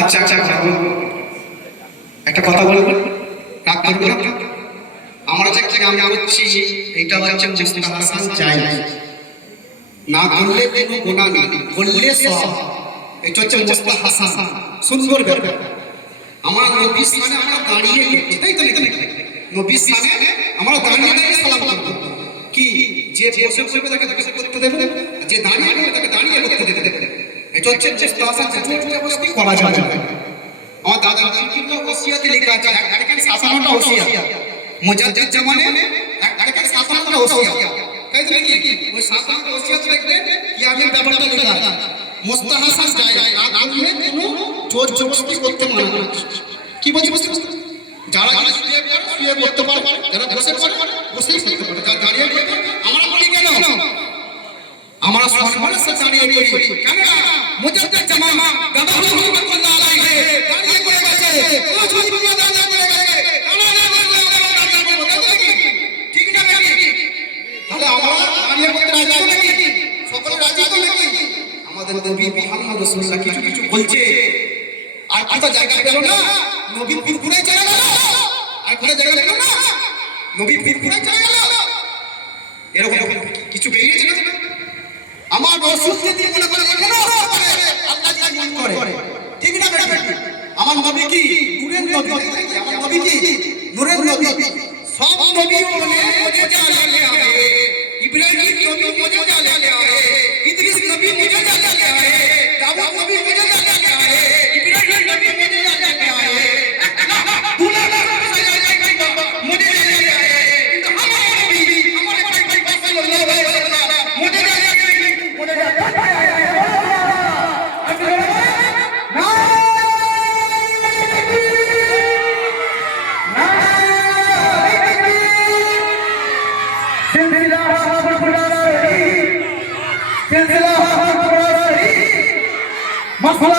আচ্ছা আচ্ছা একটা কথা বলবো, রাগ করবো না। আমরা যে একটা গান গাচ্ছি এটা হচ্ছে মুস্তাফা হাসান জায়েদ, না বললে কোনো গুনাহ নেই, বললে সওয়াব। এটা হচ্ছে মুস্তাফা হাসান। সুন্দর ব্যাপার। আমরা নবী সামনে আমরা দাঁড়িয়ে করছি, তাই তো? নবী সামনে আমরা দাঁড়িয়ে দাঁড়িয়ে সালাম করব। কি যে বসে বসে তাকে বসে করতে দেবে, যে দাঁড়িয়ে করবে তাকে দাঁড়িয়ে করতে দেবে। এটা হচ্ছে মুস্তাফা হাসান জবরদস্তি করা যাবে না। আমার দাদা কিন্তু ওসিয়াতে লেখা আছে, একদিকে শাসনটা ওসিয়াত, মুজাদ্দিদ জামানে একদিকে শাসনটা ওসিয়াত, তাই তো নাকি? ওই শাসনটা ওসিয়াত লিখবে কি আমি ব্যাপারটা লেখা আছে মুস্তাফা হাসান জায়েদ, আপনি কোনো জোর জবরদস্তি করতে মানা না। কি বলছি বুঝতে পারছেন? যারা শুয়ে পড়ে শুয়ে করতে পারে, যারা বসে পড়ে বসেই করতে পারে, যারা দাঁড়িয়ে করতে আমরা বলি কেন? আমরা সম্মানের সাথে দাঁড়িয়ে করি কেন? মুজাদ্দিদ জামান দাদা রহমাতুল্লাহ আলাইহি দাঁড়িয়ে করে গেছে, ও জুলুমিয়া দাঁড়িয়ে করে গেছে, ঠিক না নাকি? তাহলে আমরা দাঁড়িয়ে করতে রাজি আছি নাকি? সকলে রাজি তো নাকি? আমাদের নবী মুহাম্মদ রাসূলুল্লাহ কিছু কিছু বলছে, আর কোথা জায়গা পেল না, নবী পুরপুরে চলে গেল, আর কোথা জায়গা পেল না, নবী পুরপুরে চলে গেল, এরকম কিছু বেরিয়েছে না? আমার অসুস্থতি মনে করে কেন আল্লাহ যা মন করে, ঠিক না বেটা? আমার নবী কি নূরের নবী, আমার নবী কি নূরের নবী। সব নবী বলে মুঝে জানে আয়ে, ইব্রাহিম নবী মুঝে জানে আয়ে, ইদ্রিস নবী মুঝে জানে আয়ে, দাউদ নবী মুঝে জানে আয়ে, ইব্রাহিম নবী মুঝে জানে আয়ে, দুলা মুঝে জানে আয়ে, কিন্তু আমার নবী আমার ভাই সাল্লাল্লাহু আলাইহি ওয়াসাল্লাম মুঝে জানে मसला